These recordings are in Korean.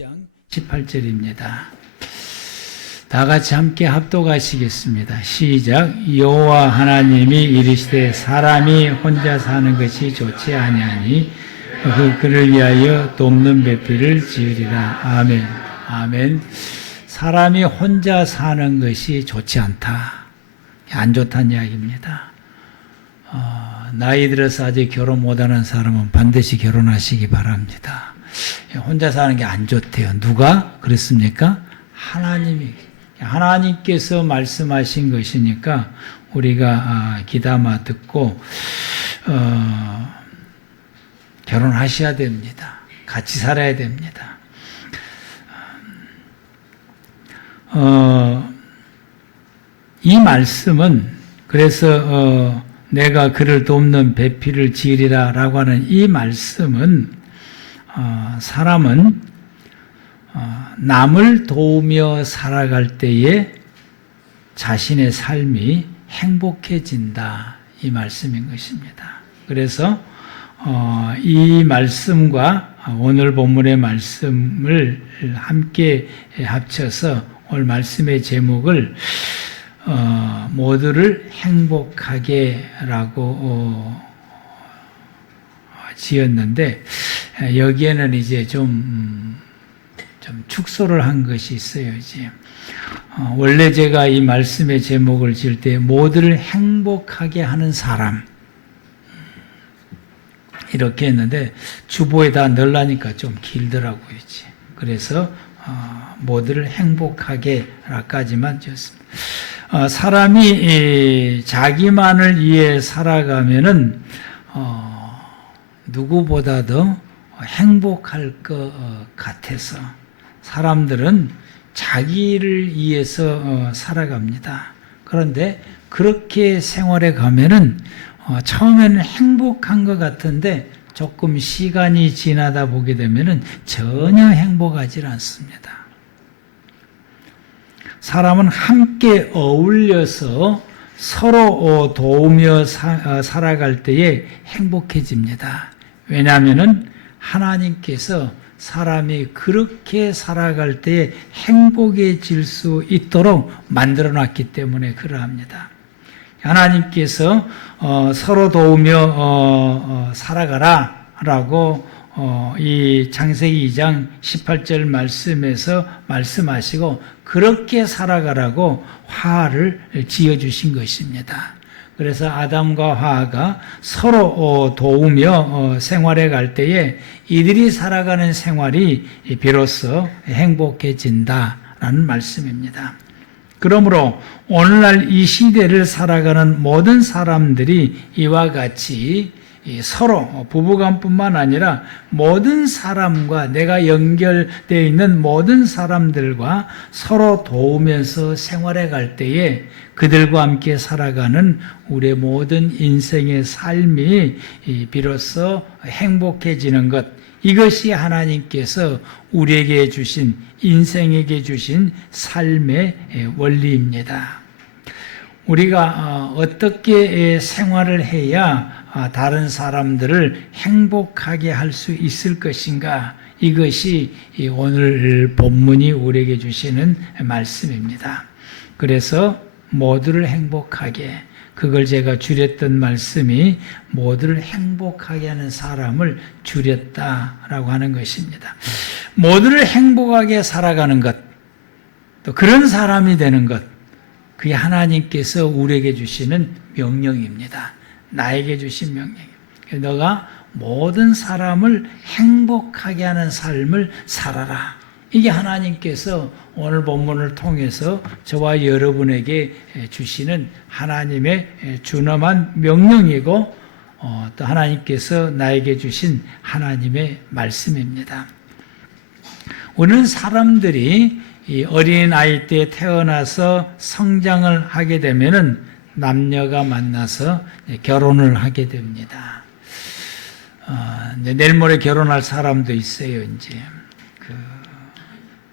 2장 18절입니다. 다 같이 함께 합독하시겠습니다. 시작. 여호와 하나님이 이르시되 사람이 혼자 사는 것이 좋지 아니하니 그를 위하여 돕는 배필을 지으리라. 아멘. 아멘. 사람이 혼자 사는 것이 좋지 않다. 안 좋다는 이야기입니다. 나이 들어서 아직 결혼 못하는 사람은 반드시 결혼하시기 바랍니다. 혼자 사는 게 안 좋대요. 누가 그랬습니까? 하나님께서 말씀하신 것이니까 우리가 귀담아 듣고 결혼하셔야 됩니다. 같이 살아야 됩니다. 이 말씀은 그래서 내가 그를 돕는 배필을 지으리라 라고 하는 이 말씀은 사람은 남을 도우며 살아갈 때에 자신의 삶이 행복해진다 이 말씀인 것입니다. 그래서 이 말씀과 오늘 본문의 말씀을 함께 합쳐서 오늘 말씀의 제목을 모두를 행복하게 라고 지었는데 여기에는 이제 좀 축소를 한 것이 있어요. 이제 원래 제가 이 말씀의 제목을 지을 때 모두를 행복하게 하는 사람 이렇게 했는데 주보에다 넣으려니까 좀 길더라고요. 이제. 그래서 모두를 행복하게 라까지만 지었습니다. 사람이 자기만을 위해 살아가면은 누구보다도 행복할 것 같아서 사람들은 자기를 위해서 살아갑니다. 그런데 그렇게 생활해 가면은 처음에는 행복한 것 같은데 조금 시간이 지나다 보게 되면은 전혀 행복하지 않습니다. 사람은 함께 어울려서 서로 도우며 살아갈 때에 행복해집니다. 왜냐하면은 하나님께서 사람이 그렇게 살아갈 때에 행복해질 수 있도록 만들어 놨기 때문에 그러합니다. 하나님께서 서로 도우며 살아가라 라고 이 창세기 2장 18절 말씀에서 말씀하시고 그렇게 살아가라고 화를 지어주신 것입니다. 그래서 아담과 하와가 서로 도우며 생활해 갈 때에 이들이 살아가는 생활이 비로소 행복해진다라는 말씀입니다. 그러므로 오늘날 이 시대를 살아가는 모든 사람들이 이와 같이 서로 부부간뿐만 아니라 모든 사람과 내가 연결되어 있는 모든 사람들과 서로 도우면서 생활해 갈 때에 그들과 함께 살아가는 우리의 모든 인생의 삶이 비로소 행복해지는 것, 이것이 하나님께서 우리에게 주신, 인생에게 주신 삶의 원리입니다. 우리가 어떻게 생활을 해야 다른 사람들을 행복하게 할 수 있을 것인가? 이것이 오늘 본문이 우리에게 주시는 말씀입니다. 그래서 모두를 행복하게, 그걸 제가 줄였던 말씀이 모두를 행복하게 하는 사람을 줄였다라고 하는 것입니다. 모두를 행복하게 살아가는 것, 또 그런 사람이 되는 것, 그게 하나님께서 우리에게 주시는 명령입니다. 나에게 주신 명령이에요. 너가 모든 사람을 행복하게 하는 삶을 살아라. 이게 하나님께서 오늘 본문을 통해서 저와 여러분에게 주시는 하나님의 준엄한 명령이고 또 하나님께서 나에게 주신 하나님의 말씀입니다. 우리는 사람들이 이 어린아이 때 태어나서 성장을 하게 되면은 남녀가 만나서 결혼을 하게 됩니다. 내일 모레 결혼할 사람도 있어요. 이제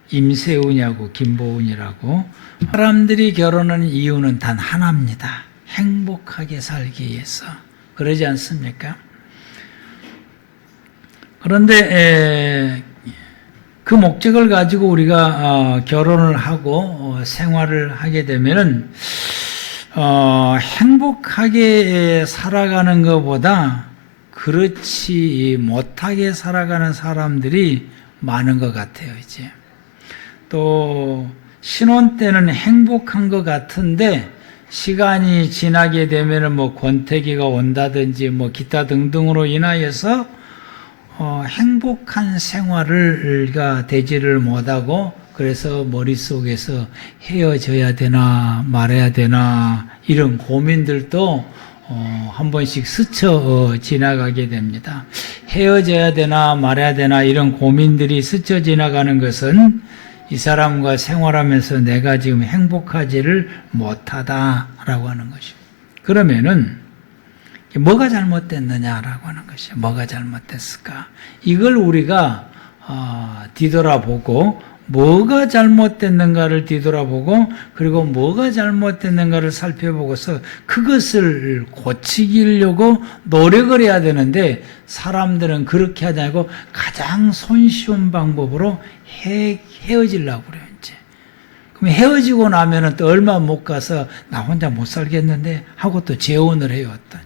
임세훈이하고 김보은이라고. 사람들이 결혼하는 이유는 단 하나입니다. 행복하게 살기 위해서. 그러지 않습니까? 그런데 그 목적을 가지고 우리가 결혼을 하고 생활을 하게 되면은 행복하게 살아가는 것보다 그렇지 못하게 살아가는 사람들이 많은 것 같아요, 이제. 또 신혼 때는 행복한 것 같은데 시간이 지나게 되면은 뭐 권태기가 온다든지 뭐 기타 등등으로 인하여서 행복한 생활을 되지를 못하고 그래서 머릿속에서 헤어져야 되나 말아야 되나 이런 고민들도 한 번씩 스쳐 지나가게 됩니다. 헤어져야 되나 말아야 되나 이런 고민들이 스쳐 지나가는 것은 이 사람과 생활하면서 내가 지금 행복하지를 못하다라고 하는 것이고, 그러면은 뭐가 잘못됐느냐라고 하는 것이죠. 뭐가 잘못됐을까? 이걸 우리가 뒤돌아보고 뭐가 잘못됐는가를 뒤돌아보고 그리고 뭐가 잘못됐는가를 살펴보고서 그것을 고치려고 노력을 해야 되는데 사람들은 그렇게 하지 않고 가장 손쉬운 방법으로 헤어지려고 그래요. 이제. 그럼 헤어지고 나면은 또 얼마 못 가서 나 혼자 못 살겠는데 하고 또 재혼을 해요. 또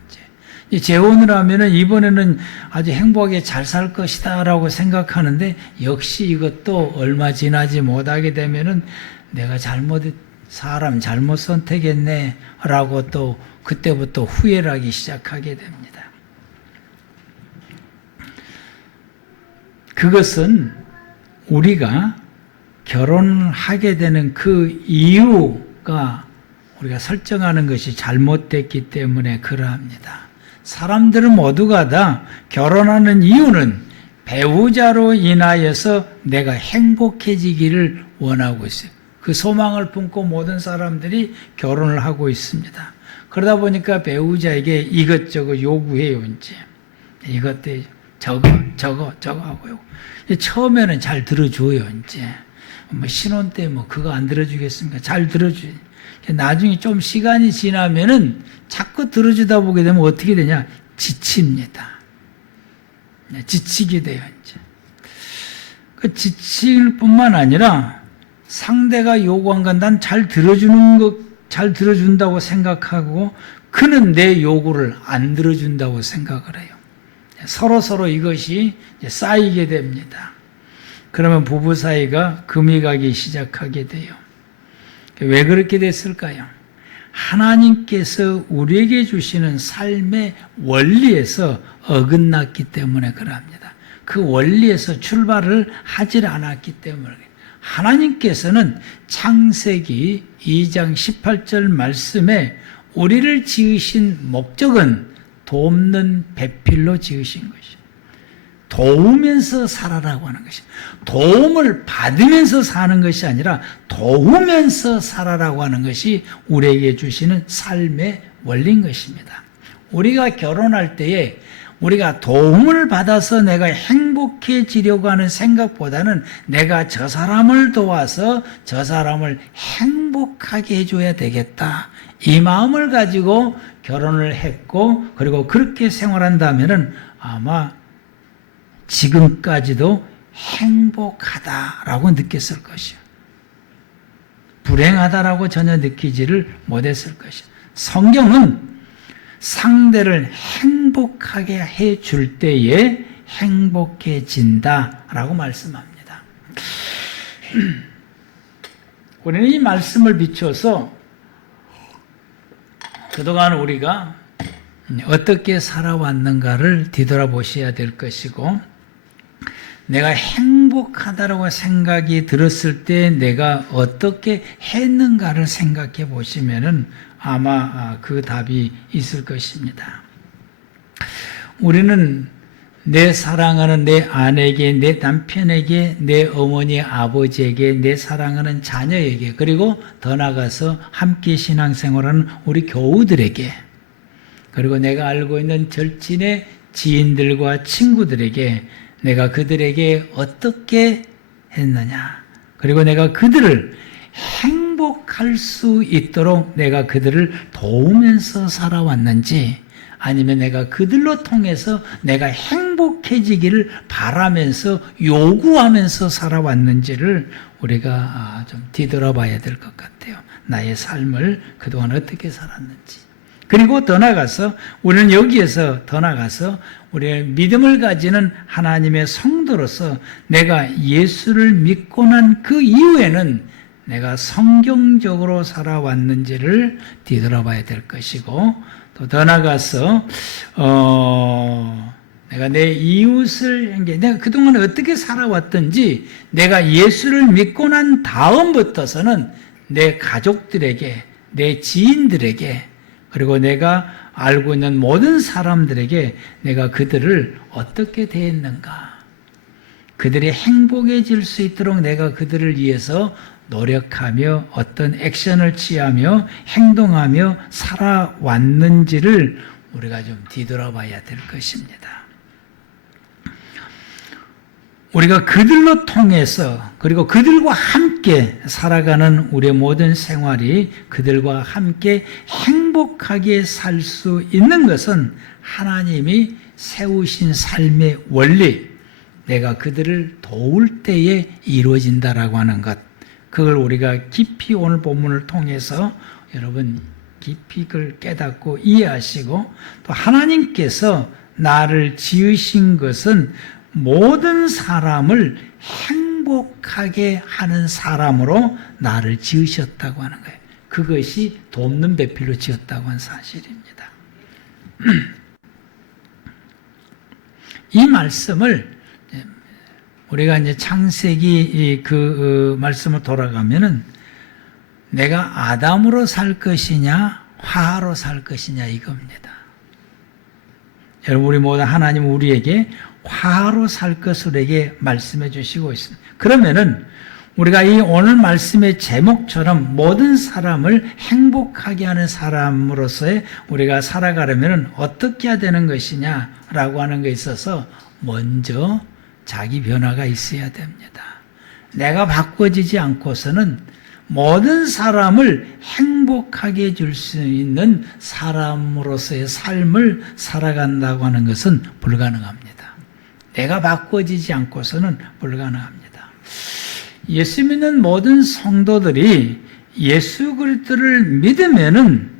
이제 재혼을 하면은 이번에는 아주 행복하게 잘 살 것이다 라고 생각하는데 역시 이것도 얼마 지나지 못하게 되면은 내가 사람 잘못 선택했네 라고 또 그때부터 후회를 하기 시작하게 됩니다. 그것은 우리가 결혼을 하게 되는 그 이유가 우리가 설정하는 것이 잘못됐기 때문에 그러합니다. 사람들은 모두가 다 결혼하는 이유는 배우자로 인하여서 내가 행복해지기를 원하고 있어요. 그 소망을 품고 모든 사람들이 결혼을 하고 있습니다. 그러다 보니까 배우자에게 이것저것 요구해요. 이제 이것도 저거 하고요. 처음에는 잘 들어줘요. 이제 뭐 신혼 때 뭐 그거 안 들어주겠습니까? 잘 들어줘요. 나중에 좀 시간이 지나면은 자꾸 들어주다 보게 되면 어떻게 되냐? 지칩니다. 지치게 돼요, 이제. 그 지칠 뿐만 아니라 상대가 요구한 건 난 잘 들어준다고 생각하고 그는 내 요구를 안 들어준다고 생각을 해요. 서로 이것이 쌓이게 됩니다. 그러면 부부 사이가 금이 가기 시작하게 돼요. 왜 그렇게 됐을까요? 하나님께서 우리에게 주시는 삶의 원리에서 어긋났기 때문에 그럽니다. 그 원리에서 출발을 하질 않았기 때문에 하나님께서는 창세기 2장 18절 말씀에 우리를 지으신 목적은 돕는 배필로 지으신 것이에요. 도우면서 살아라고 하는 것이 도움을 받으면서 사는 것이 아니라 도우면서 살아라고 하는 것이 우리에게 주시는 삶의 원리인 것입니다. 우리가 결혼할 때에 우리가 도움을 받아서 내가 행복해지려고 하는 생각보다는 내가 저 사람을 도와서 저 사람을 행복하게 해줘야 되겠다. 이 마음을 가지고 결혼을 했고 그리고 그렇게 생활한다면은 아마 지금까지도 행복하다라고 느꼈을 것이요. 불행하다라고 전혀 느끼지를 못했을 것이요. 성경은 상대를 행복하게 해줄 때에 행복해진다라고 말씀합니다. 우리는 이 말씀을 비춰서 그동안 우리가 어떻게 살아왔는가를 뒤돌아보셔야 될 것이고 내가 행복하다라고 생각이 들었을 때 내가 어떻게 했는가를 생각해 보시면은 아마 그 답이 있을 것입니다. 우리는 내 사랑하는 내 아내에게, 내 남편에게, 내 어머니, 아버지에게, 내 사랑하는 자녀에게, 그리고 더 나아가서 함께 신앙생활하는 우리 교우들에게, 그리고 내가 알고 있는 절친의 지인들과 친구들에게 내가 그들에게 어떻게 했느냐, 그리고 내가 그들을 행복할 수 있도록 내가 그들을 도우면서 살아왔는지, 아니면 내가 그들로 통해서 내가 행복해지기를 바라면서 요구하면서 살아왔는지를 우리가 좀 뒤돌아봐야 될 것 같아요. 나의 삶을 그동안 어떻게 살았는지. 그리고 더 나아가서 우리는 여기에서 더 나아가서 우리의 믿음을 가지는 하나님의 성도로서 내가 예수를 믿고 난 그 이후에는 내가 성경적으로 살아왔는지를 뒤돌아봐야 될 것이고, 또 더 나아가서 내가 내 이웃을 내가 그동안 어떻게 살아왔든지 내가 예수를 믿고 난 다음부터서는 내 가족들에게, 내 지인들에게, 그리고 내가 알고 있는 모든 사람들에게 내가 그들을 어떻게 대했는가, 그들이 행복해질 수 있도록 내가 그들을 위해서 노력하며 어떤 액션을 취하며 행동하며 살아왔는지를 우리가 좀 뒤돌아봐야 될 것입니다. 우리가 그들로 통해서 그리고 그들과 함께 살아가는 우리의 모든 생활이 그들과 함께 행복하게 살 수 있는 것은 하나님이 세우신 삶의 원리, 내가 그들을 도울 때에 이루어진다라고 하는 것, 그걸 우리가 깊이 오늘 본문을 통해서 여러분 깊이 그걸 깨닫고 이해하시고, 또 하나님께서 나를 지으신 것은 모든 사람을 행복하게 하는 사람으로 나를 지으셨다고 하는 거예요. 그것이 돕는 배필로 지었다고 하는 사실입니다. 이 말씀을 우리가 이제 창세기 그 말씀을 돌아가면은 내가 아담으로 살 것이냐 화로 살 것이냐 이겁니다. 여러분, 우리 모두 하나님 우리에게 화로 살 것을 우리에게 말씀해 주시고 있습니다. 그러면은 우리가 이 오늘 말씀의 제목처럼 모든 사람을 행복하게 하는 사람으로서의 우리가 살아가려면 어떻게 해야 되는 것이냐라고 하는 것에 있어서 먼저 자기 변화가 있어야 됩니다. 내가 바꿔지지 않고서는 모든 사람을 행복하게 해줄 수 있는 사람으로서의 삶을 살아간다고 하는 것은 불가능합니다. 내가 바꿔지지 않고서는 불가능합니다. 예수 믿는 모든 성도들이 예수 그리스도를 믿으면은,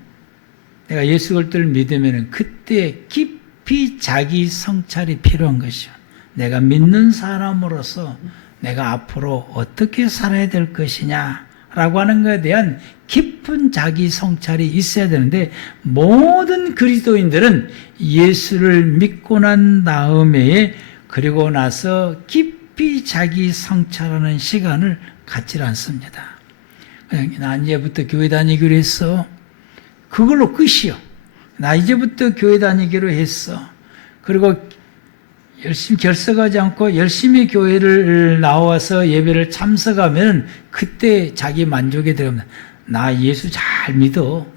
내가 예수 그리스도를 믿으면은 그때 깊이 자기 성찰이 필요한 것이요. 내가 믿는 사람으로서 내가 앞으로 어떻게 살아야 될 것이냐라고 하는 것에 대한 깊은 자기 성찰이 있어야 되는데, 모든 그리스도인들은 예수를 믿고 난 다음에 그리고 나서 깊이 자기 성찰하는 시간을 갖지 않습니다. 그냥 나 이제부터 교회 다니기로 했어. 그걸로 끝이요. 나 이제부터 교회 다니기로 했어. 그리고 열심히 결석하지 않고 열심히 교회를 나와서 예배를 참석하면 그때 자기 만족에 들어갑니다. 나 예수 잘 믿어.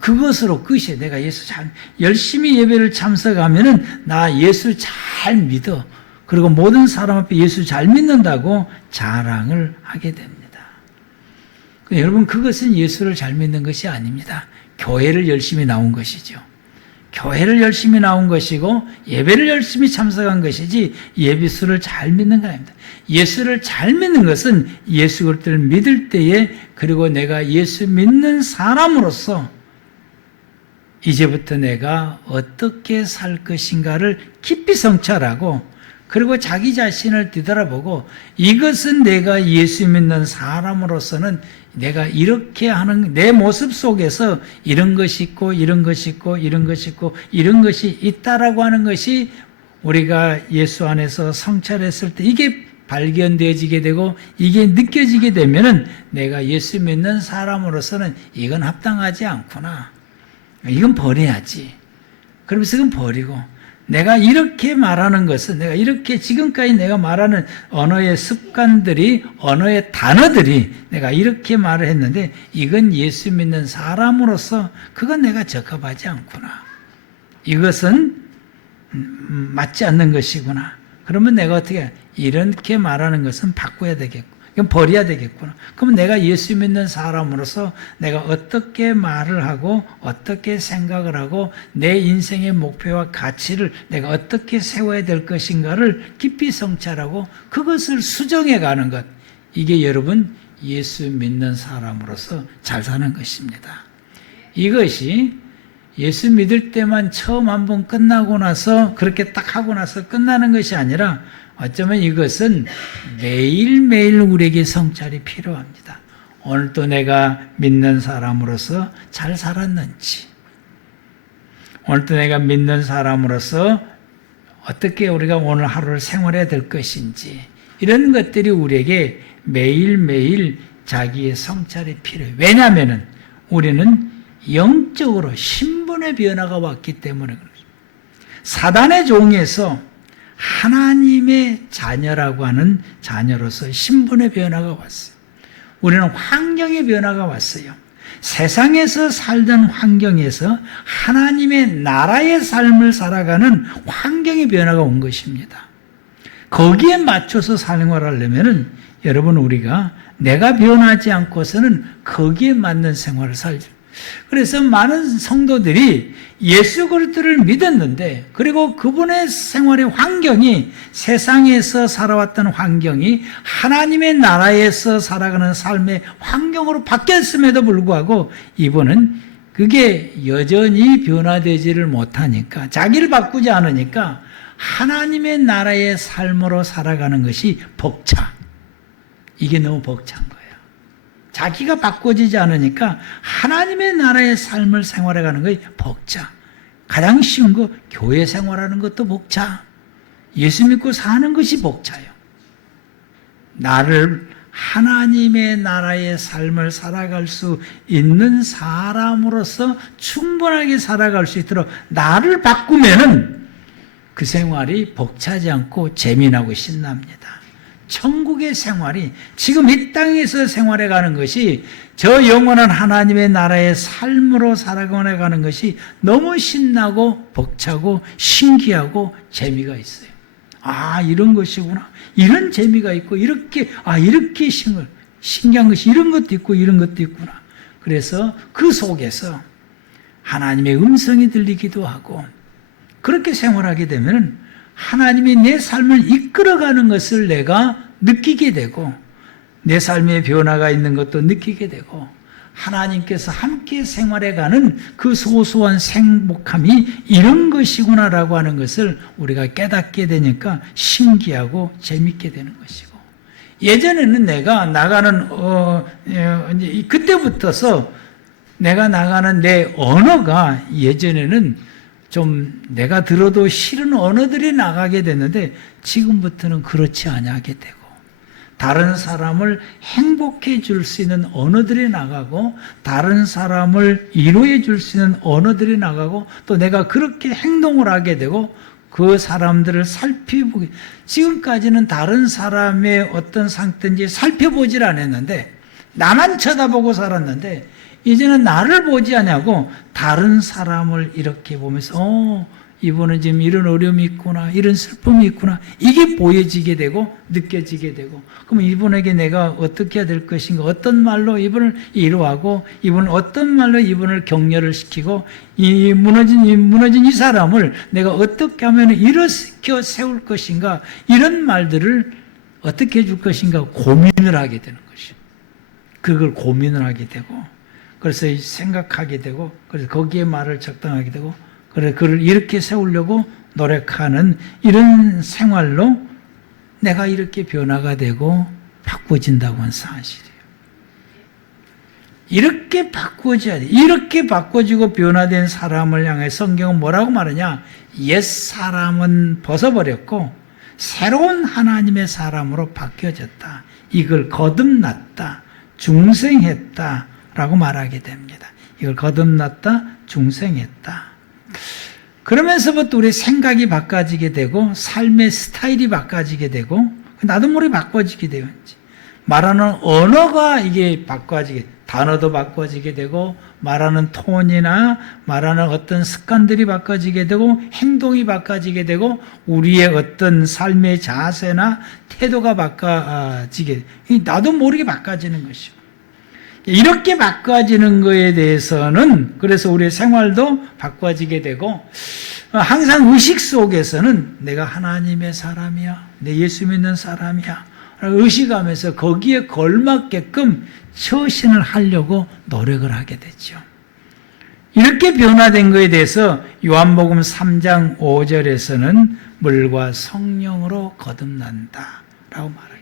그것으로 끝이에요. 내가 예수 열심히 예배를 참석하면은 나 예수 잘 믿어. 그리고 모든 사람 앞에 예수 잘 믿는다고 자랑을 하게 됩니다. 여러분, 그것은 예수를 잘 믿는 것이 아닙니다. 교회를 열심히 나온 것이죠. 교회를 열심히 나온 것이고 예배를 열심히 참석한 것이지 예수를 잘 믿는 거 아닙니다. 예수를 잘 믿는 것은 예수 그리스도를 믿을 때에, 그리고 내가 예수 믿는 사람으로서 이제부터 내가 어떻게 살 것인가를 깊이 성찰하고, 그리고 자기 자신을 뒤돌아보고, 이것은 내가 예수 믿는 사람으로서는 내가 이렇게 하는 내 모습 속에서 이런 것이 있고 이런 것이 있고 이런 것이 있고 이런 것이 있다라고 하는 것이 우리가 예수 안에서 성찰했을 때 이게 발견되어지게 되고 이게 느껴지게 되면은 내가 예수 믿는 사람으로서는 이건 합당하지 않구나. 이건 버려야지. 그러면서 이건 버리고, 내가 이렇게 말하는 것은, 내가 이렇게 지금까지 내가 말하는 언어의 습관들이, 언어의 단어들이 내가 이렇게 말을 했는데 이건 예수 믿는 사람으로서 그건 내가 적합하지 않구나. 이것은 맞지 않는 것이구나. 그러면 내가 어떻게 이렇게 말하는 것은 바꿔야 되겠고, 이건 버려야 되겠구나. 그럼 내가 예수 믿는 사람으로서 내가 어떻게 말을 하고 어떻게 생각을 하고 내 인생의 목표와 가치를 내가 어떻게 세워야 될 것인가를 깊이 성찰하고 그것을 수정해 가는 것. 이게 여러분 예수 믿는 사람으로서 잘 사는 것입니다. 이것이 예수 믿을 때만 처음 한번 끝나고 나서 그렇게 딱 하고 나서 끝나는 것이 아니라 어쩌면 이것은 매일매일 우리에게 성찰이 필요합니다. 오늘도 내가 믿는 사람으로서 잘 살았는지, 오늘도 내가 믿는 사람으로서 어떻게 우리가 오늘 하루를 생활해야 될 것인지, 이런 것들이 우리에게 매일매일 자기의 성찰이 필요해요. 왜냐하면 우리는 영적으로 신분의 변화가 왔기 때문에 그렇습니다. 사단의 종에서 하나님의 자녀라고 하는 자녀로서 신분의 변화가 왔어요. 우리는 환경의 변화가 왔어요. 세상에서 살던 환경에서 하나님의 나라의 삶을 살아가는 환경의 변화가 온 것입니다. 거기에 맞춰서 생활하려면 여러분 우리가 내가 변하지 않고서는 거기에 맞는 생활을 살죠. 그래서 많은 성도들이 예수 그리스도를 믿었는데 그리고 그분의 생활의 환경이 세상에서 살아왔던 환경이 하나님의 나라에서 살아가는 삶의 환경으로 바뀌었음에도 불구하고 이분은 그게 여전히 변화되지를 못하니까 자기를 바꾸지 않으니까 하나님의 나라의 삶으로 살아가는 것이 벅차. 이게 너무 벅찬 거예요. 자기가 바꿔지지 않으니까 하나님의 나라의 삶을 생활해가는 것이 벅차. 가장 쉬운 거 교회 생활하는 것도 벅차. 예수 믿고 사는 것이 벅차요. 나를 하나님의 나라의 삶을 살아갈 수 있는 사람으로서 충분하게 살아갈 수 있도록 나를 바꾸면은 그 생활이 벅차지 않고 재미나고 신납니다. 천국의 생활이 지금 이 땅에서 생활해가는 것이 저 영원한 하나님의 나라의 삶으로 살아가는 것이 너무 신나고 벅차고 신기하고 재미가 있어요. 아, 이런 것이구나. 이런 재미가 있고 이렇게 신기한 것이 이런 것도 있고 이런 것도 있구나. 그래서 그 속에서 하나님의 음성이 들리기도 하고 그렇게 생활하게 되면 하나님이 내 삶을 이끌어가는 것을 내가 느끼게 되고 내 삶의 변화가 있는 것도 느끼게 되고 하나님께서 함께 생활해가는 그 소소한 행복함이 이런 것이구나라고 하는 것을 우리가 깨닫게 되니까 신기하고 재밌게 되는 것이고 예전에는 내가 나가는 그때부터서 내가 나가는 내 언어가 예전에는 좀 내가 들어도 싫은 언어들이 나가게 됐는데 지금부터는 그렇지 않게 되고 다른 사람을 행복해 줄 수 있는 언어들이 나가고 다른 사람을 위로해 줄 수 있는 언어들이 나가고 또 내가 그렇게 행동을 하게 되고 그 사람들을 살펴보게 지금까지는 다른 사람의 어떤 상태인지 살펴보질 않았는데 나만 쳐다보고 살았는데 이제는 나를 보지 않냐고 다른 사람을 이렇게 보면서 이분은 지금 이런 어려움이 있구나 이런 슬픔이 있구나 이게 보여지게 되고 느껴지게 되고 그럼 이분에게 내가 어떻게 해야 될 것인가 어떤 말로 이분을 위로하고 이분은 어떤 말로 이분을 격려를 시키고 이 무너진 이 사람을 내가 어떻게 하면 일으켜 세울 것인가 이런 말들을 어떻게 해줄 것인가 고민을 하게 되는 것이죠. 그걸 고민을 하게 되고 그래서 생각하게 되고 그래서 거기에 말을 적당하게 되고 그래 그를 이렇게 세우려고 노력하는 이런 생활로 내가 이렇게 변화가 되고 바꿔진다고 하는 사실이에요. 이렇게 바꿔져야 돼. 이렇게 바꿔지고 변화된 사람을 향해 성경은 뭐라고 말하냐? 옛 사람은 벗어버렸고 새로운 하나님의 사람으로 바뀌어졌다. 이걸 거듭났다. 중생했다. 라고 말하게 됩니다. 이걸 거듭났다. 중생했다. 그러면서부터 우리 생각이 바꿔지게 되고 삶의 스타일이 바꿔지게 되고 나도 모르게 바꿔지게 돼요. 말하는 언어가 이게 바꿔지게 단어도 바꿔지게 되고 말하는 톤이나 말하는 어떤 습관들이 바꿔지게 되고 행동이 바꿔지게 되고 우리의 어떤 삶의 자세나 태도가 바꿔지게 나도 모르게 바꿔지는 것이죠. 이렇게 바꿔지는 것에 대해서는 그래서 우리의 생활도 바꿔지게 되고 항상 의식 속에서는 내가 하나님의 사람이야, 내 예수 믿는 사람이야 의식하면서 거기에 걸맞게끔 처신을 하려고 노력을 하게 되죠. 이렇게 변화된 것에 대해서 요한복음 3장 5절에서는 물과 성령으로 거듭난다 라고 말합니다.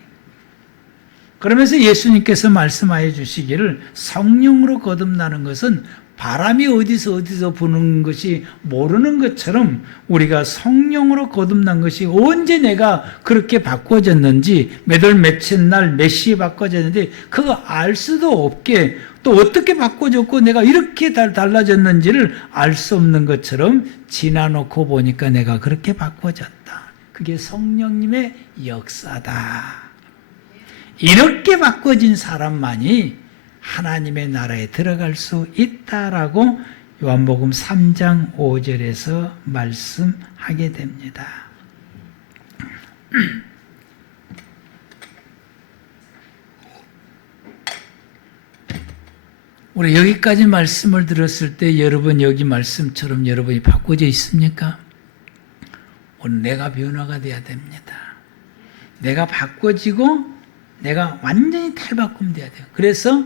그러면서 예수님께서 말씀하여 주시기를 성령으로 거듭나는 것은 바람이 어디서 부는 것이 모르는 것처럼 우리가 성령으로 거듭난 것이 언제 내가 그렇게 바꿔졌는지 몇 월 며칠 날 몇 시에 바꿔졌는지 그거 알 수도 없게 또 어떻게 바꿔졌고 내가 이렇게 달라졌는지를 알 수 없는 것처럼 지나놓고 보니까 내가 그렇게 바꿔졌다. 그게 성령님의 역사다. 이렇게 바꿔진 사람만이 하나님의 나라에 들어갈 수 있다라고 요한복음 3장 5절에서 말씀하게 됩니다. 우리 여기까지 말씀을 들었을 때 여러분 여기 말씀처럼 여러분이 바꿔져 있습니까? 오늘 내가 변화가 돼야 됩니다. 내가 바꿔지고 내가 완전히 탈바꿈돼야 돼요. 그래서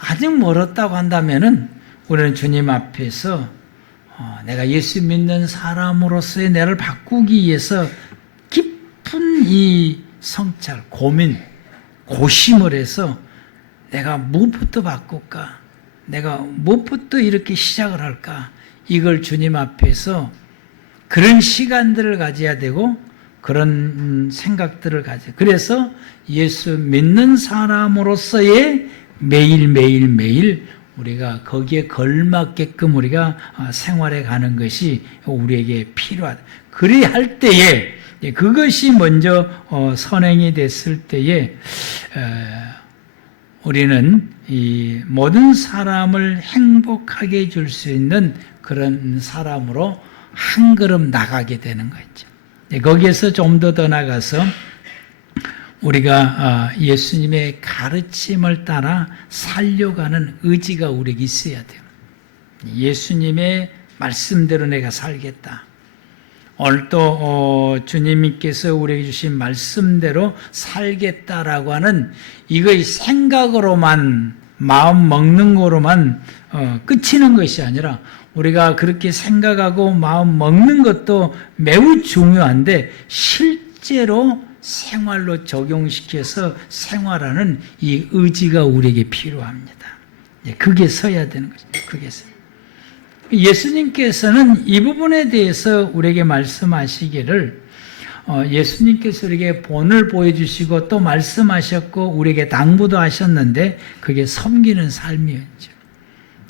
아직 멀었다고 한다면은 우리는 주님 앞에서 내가 예수 믿는 사람으로서의 나를 바꾸기 위해서 깊은 이 성찰, 고민, 고심을 해서 내가 무엇부터 바꿀까? 내가 무엇부터 이렇게 시작을 할까? 이걸 주님 앞에서 그런 시간들을 가져야 되고 그런 생각들을 가져. 그래서 예수 믿는 사람으로서의 매일 우리가 거기에 걸맞게끔 우리가 생활해 가는 것이 우리에게 필요하다. 그리 할 때에 그것이 먼저 선행이 됐을 때에 우리는 이 모든 사람을 행복하게 해줄 수 있는 그런 사람으로 한 걸음 나가게 되는 거죠. 거기에서 좀 더 나가서 우리가 예수님의 가르침을 따라 살려가는 의지가 우리에게 있어야 돼요. 예수님의 말씀대로 내가 살겠다. 오늘 또 주님께서 우리에게 주신 말씀대로 살겠다라고 하는 이거의 생각으로만 마음 먹는 거로만 끝이는 것이 아니라 우리가 그렇게 생각하고 마음 먹는 것도 매우 중요한데 실제로 생활로 적용시켜서 생활하는 이 의지가 우리에게 필요합니다. 그게 서야 되는 거죠. 그게 서. 예수님께서는 이 부분에 대해서 우리에게 말씀하시기를 예수님께서 우리에게 본을 보여주시고 또 말씀하셨고 우리에게 당부도 하셨는데 그게 섬기는 삶이었죠.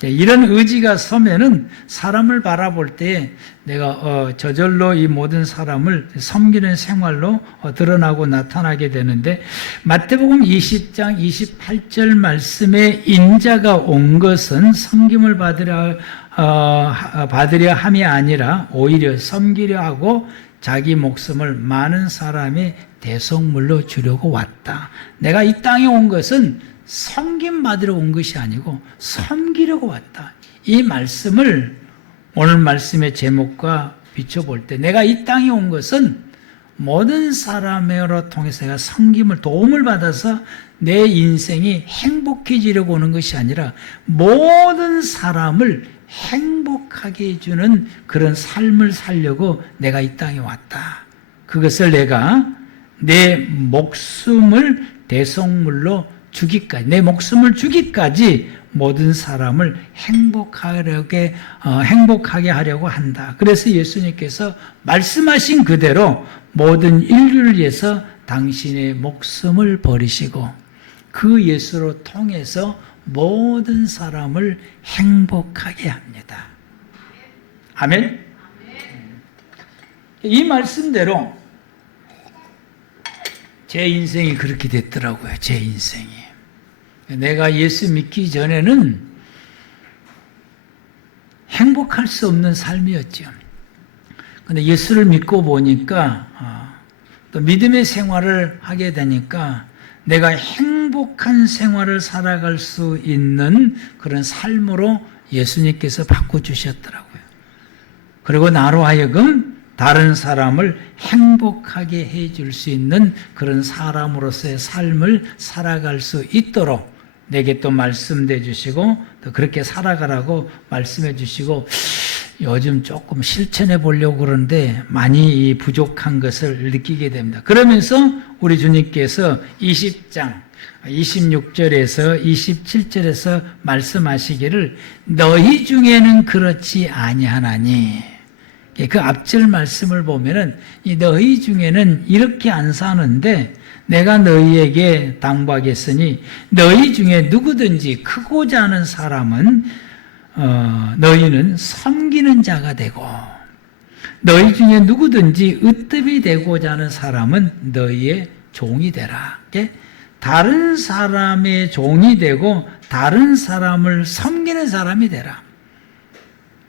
이런 의지가 서면은 사람을 바라볼 때 내가 저절로 이 모든 사람을 섬기는 생활로 드러나고 나타나게 되는데 마태복음 20장 28절 말씀에 인자가 온 것은 섬김을 받으려 함이 아니라 오히려 섬기려 하고 자기 목숨을 많은 사람의 대속물로 주려고 왔다. 내가 이 땅에 온 것은 섬김 받으러 온 것이 아니고 섬기려고 왔다. 이 말씀을 오늘 말씀의 제목과 비춰볼 때 내가 이 땅에 온 것은 모든 사람으로 통해서 내가 섬김을 도움을 받아서 내 인생이 행복해지려고 오는 것이 아니라 모든 사람을 행복하게 해주는 그런 삶을 살려고 내가 이 땅에 왔다. 그것을 내가 내 목숨을 대속물로 주기까지, 내 목숨을 주기까지 모든 사람을 행복하게 하려고 한다. 그래서 예수님께서 말씀하신 그대로 모든 인류를 위해서 당신의 목숨을 버리시고 그 예수로 통해서 모든 사람을 행복하게 합니다. 아멘? 이 말씀대로 제 인생이 그렇게 됐더라고요. 제 인생이. 내가 예수 믿기 전에는 행복할 수 없는 삶이었죠. 근데 예수를 믿고 보니까 또 믿음의 생활을 하게 되니까 내가 행복한 생활을 살아갈 수 있는 그런 삶으로 예수님께서 바꿔주셨더라고요. 그리고 나로 하여금 다른 사람을 행복하게 해줄 수 있는 그런 사람으로서의 삶을 살아갈 수 있도록 내게 또 말씀해 주시고 또 그렇게 살아가라고 말씀해 주시고 요즘 조금 실천해 보려고 그러는데 많이 부족한 것을 느끼게 됩니다. 그러면서 우리 주님께서 20장 26절에서 27절에서 말씀하시기를 너희 중에는 그렇지 아니하나니, 그 앞절 말씀을 보면은 이 너희 중에는 이렇게 안 사는데 내가 너희에게 당부하겠으니 너희 중에 누구든지 크고자 하는 사람은 너희는 섬기는 자가 되고 너희 중에 누구든지 으뜸이 되고자 하는 사람은 너희의 종이 되라. 다른 사람의 종이 되고 다른 사람을 섬기는 사람이 되라.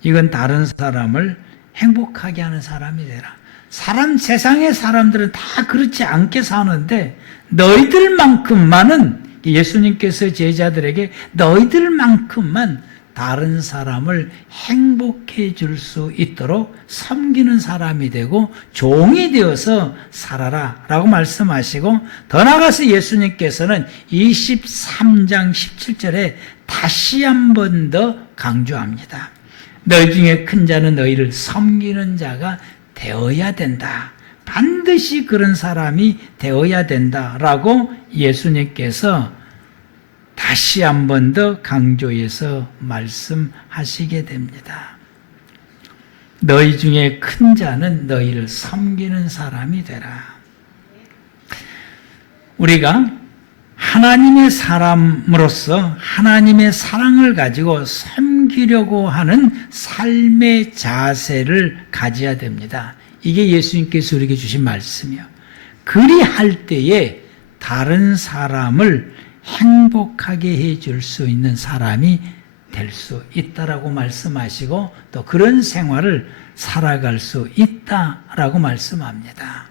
이건 다른 사람을 행복하게 하는 사람이 되라. 세상의 사람들은 다 그렇지 않게 사는데 너희들만큼만은, 예수님께서 제자들에게 너희들만큼만 다른 사람을 행복해 줄 수 있도록 섬기는 사람이 되고 종이 되어서 살아라 라고 말씀하시고, 더 나아가서 예수님께서는 23장 17절에 다시 한 번 더 강조합니다. 너희 중에 큰 자는 너희를 섬기는 자가 되어야 된다. 반드시 그런 사람이 되어야 된다라고 예수님께서 다시 한 번 더 강조해서 말씀하시게 됩니다. 너희 중에 큰 자는 너희를 섬기는 사람이 되라. 우리가 하나님의 사람으로서 하나님의 사랑을 가지고 섬기려고 하는 삶의 자세를 가져야 됩니다. 이게 예수님께서 우리에게 주신 말씀이요. 그리할 때에 다른 사람을 행복하게 해줄 수 있는 사람이 될 수 있다라고 말씀하시고 또 그런 생활을 살아갈 수 있다라고 말씀합니다.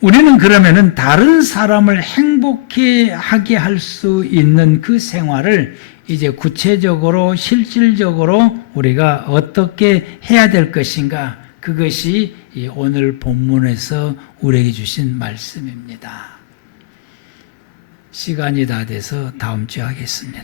우리는 그러면은 다른 사람을 행복해 하게 할 수 있는 그 생활을 이제 구체적으로 실질적으로 우리가 어떻게 해야 될 것인가, 그것이 오늘 본문에서 우리에게 주신 말씀입니다. 시간이 다 돼서 다음 주에 하겠습니다.